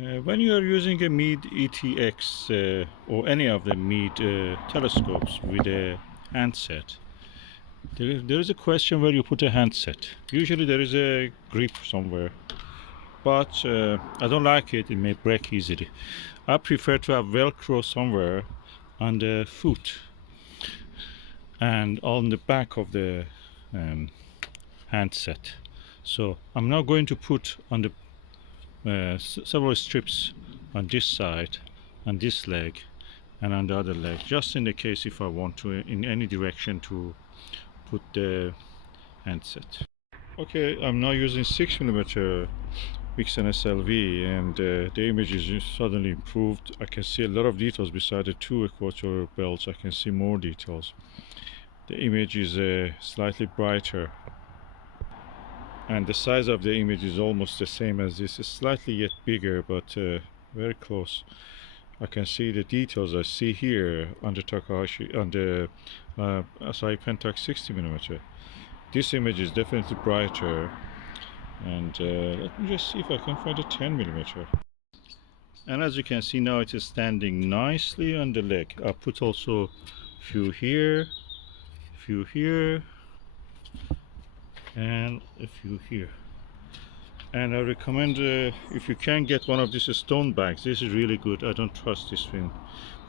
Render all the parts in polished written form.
When you are using a Meade ETX or any of the Meade telescopes with a handset, there is a question where you put a handset. Usually there is a grip somewhere, but I don't like it. It may break easily. I prefer to have Velcro somewhere on the foot and on the back of the handset. So I'm now going to put on the several strips on this side, on this leg, and on the other leg, just in the case if I want to in any direction to put the handset. Okay, I'm now using 6mm Vixen SLV, and the image is suddenly improved. I can see a lot of details beside the two equatorial belts. I can see more details. The image is slightly brighter, and the size of the image is almost the same as this. It's slightly yet bigger, but very close. I can see the details I see here on the Takahashi, on the Asahi-Pentax 60mm. This image is definitely brighter, and let me just see if I can find a 10mm. And as you can see now, it is standing nicely on the leg. I put also a few here, and a few here. And I recommend if you can get one of these stone bags. This is really good. I don't trust this thing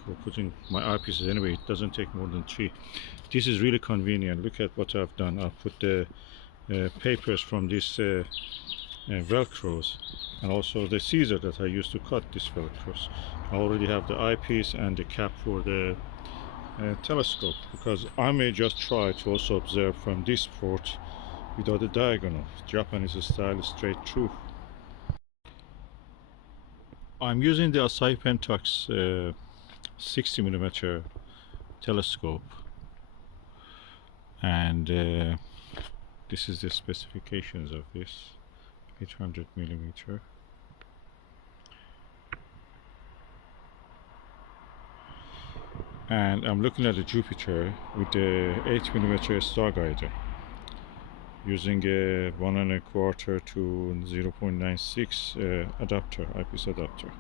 for putting my eyepieces anyway. It doesn't take more than 3. This is really convenient. Look at what I've done. I've put the papers from this velcros, and also the scissor that I used to cut this velcros. I already have the eyepiece and the cap for the telescope, because I may just try to also observe from this port without a diagonal. Japanese style, straight through. I'm using the Asahi-Pentax 60mm telescope, and this is the specifications of this 800mm. And I'm looking at the Jupiter with the 8mm Starguider, using a 1.25 to 0.96 adapter, eyepiece adapter.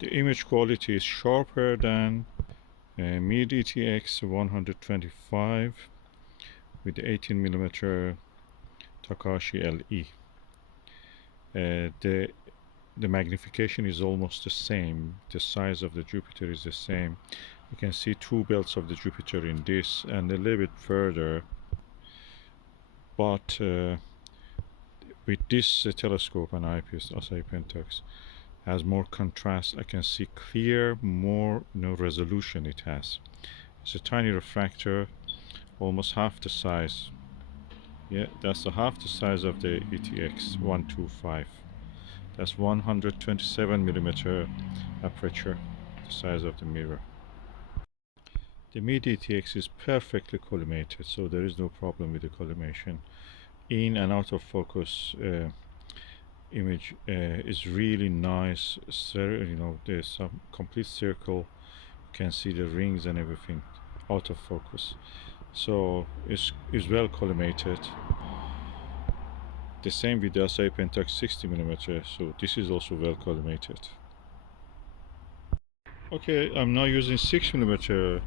The image quality is sharper than Meade ETX 125 with the 18mm Takahashi LE. The magnification is almost the same. The size of the Jupiter is the same. You can see 2 belts of the Jupiter in this, and a little bit further. But with this telescope and eyepiece, Asahi-Pentax has more contrast. I can see clear, more resolution it has. It's a tiny refractor, almost half the size. Yeah, that's half the size of the ETX 125. That's 127mm aperture, the size of the mirror. The Meade ETX is perfectly collimated, so there is no problem with the collimation. In and out of focus image is really nice. There's some complete circle. You can see the rings and everything out of focus. So it's well collimated. The same with the Asahi-Pentax 60mm. So this is also well collimated. Okay, I'm now using 6mm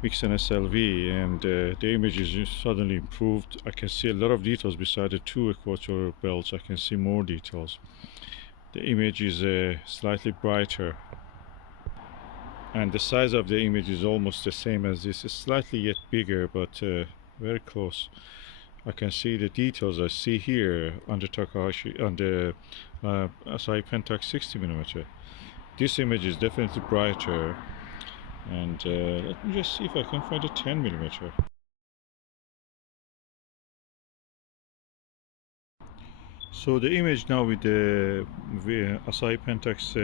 Vixen SLV, and the image is suddenly improved. I can see a lot of details beside the two equatorial belts. I can see more details. The image is slightly brighter, and the size of the image is almost the same as this. It's slightly yet bigger, but very close. I can see the details I see here on the Takahashi, on the Asahi-Pentax 60mm. This image is definitely brighter, and let me just see if I can find a 10mm. So the image now with the Asahi-Pentax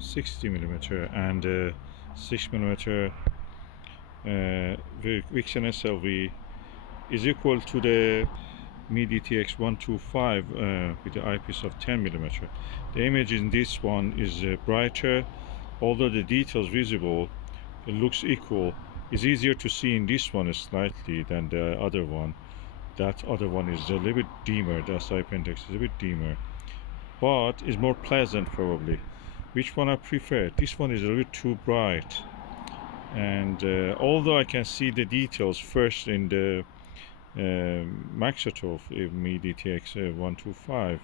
60mm and 6mm Vixen SLV is equal to the Meade ETX 125 with the eyepiece of 10mm. The image in this one is brighter, although the details visible, it looks equal. It's easier to see in this one slightly than the other one. That other one is a little bit dimmer. The Asahi-Pentax is a bit dimmer, but is more pleasant probably which one I prefer. This one is a little too bright, and although I can see the details first in the Maksutov Meade ETX 125,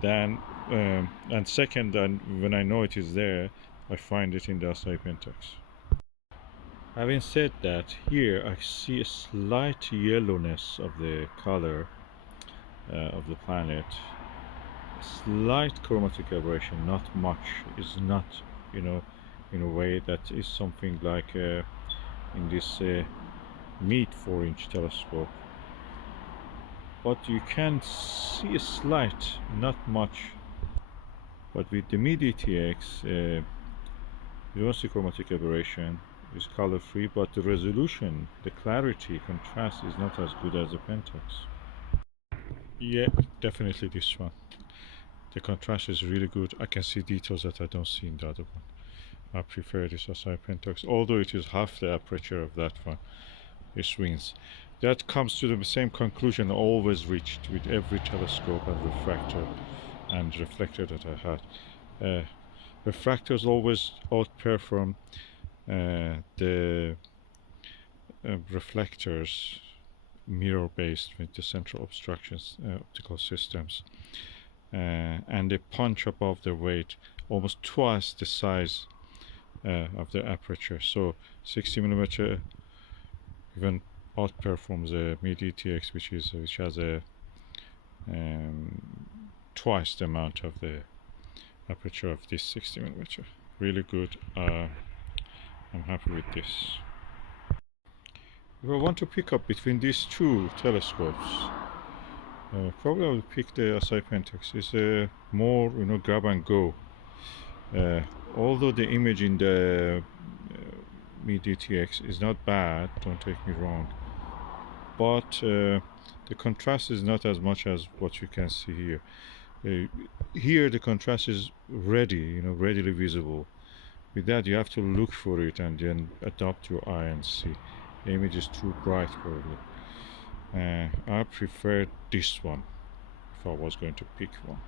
then and second, when I know it is there, I find it in the Asahi-Pentax. Having said that, here I see a slight yellowness of the color of the planet, slight chromatic aberration, not much. Is not, you know, in a way that is something like in this Meade 4-inch telescope, but you can see a slight, not much. But with the Meade ETX, you don't see chromatic aberration. It's color free, but the resolution, the clarity, contrast is not as good as the Pentax. Yeah, definitely this one. The contrast is really good. I can see details that I don't see in the other one. I prefer this Asahi-Pentax, although it is half the aperture of that one. It swings. That comes to the same conclusion I always reached with every telescope and refractor and reflector that I had. Refractors always outperform the reflectors, mirror-based with the central obstructions optical systems, and they punch above their weight, almost twice the size of the aperture. So 60mm even outperforms the Meade ETX, which has a twice the amount of the aperture of this 60mm. Really good. I'm happy with this. If I want to pick up between these two telescopes, probably I will pick the Asahi-Pentax. It's more, grab and go. Although the image in the Meade ETX is not bad, don't take me wrong, but the contrast is not as much as what you can see here. Here the contrast is readily visible. With that, you have to look for it and then adapt your eye and see. The image is too bright probably. I prefer this one if I was going to pick one.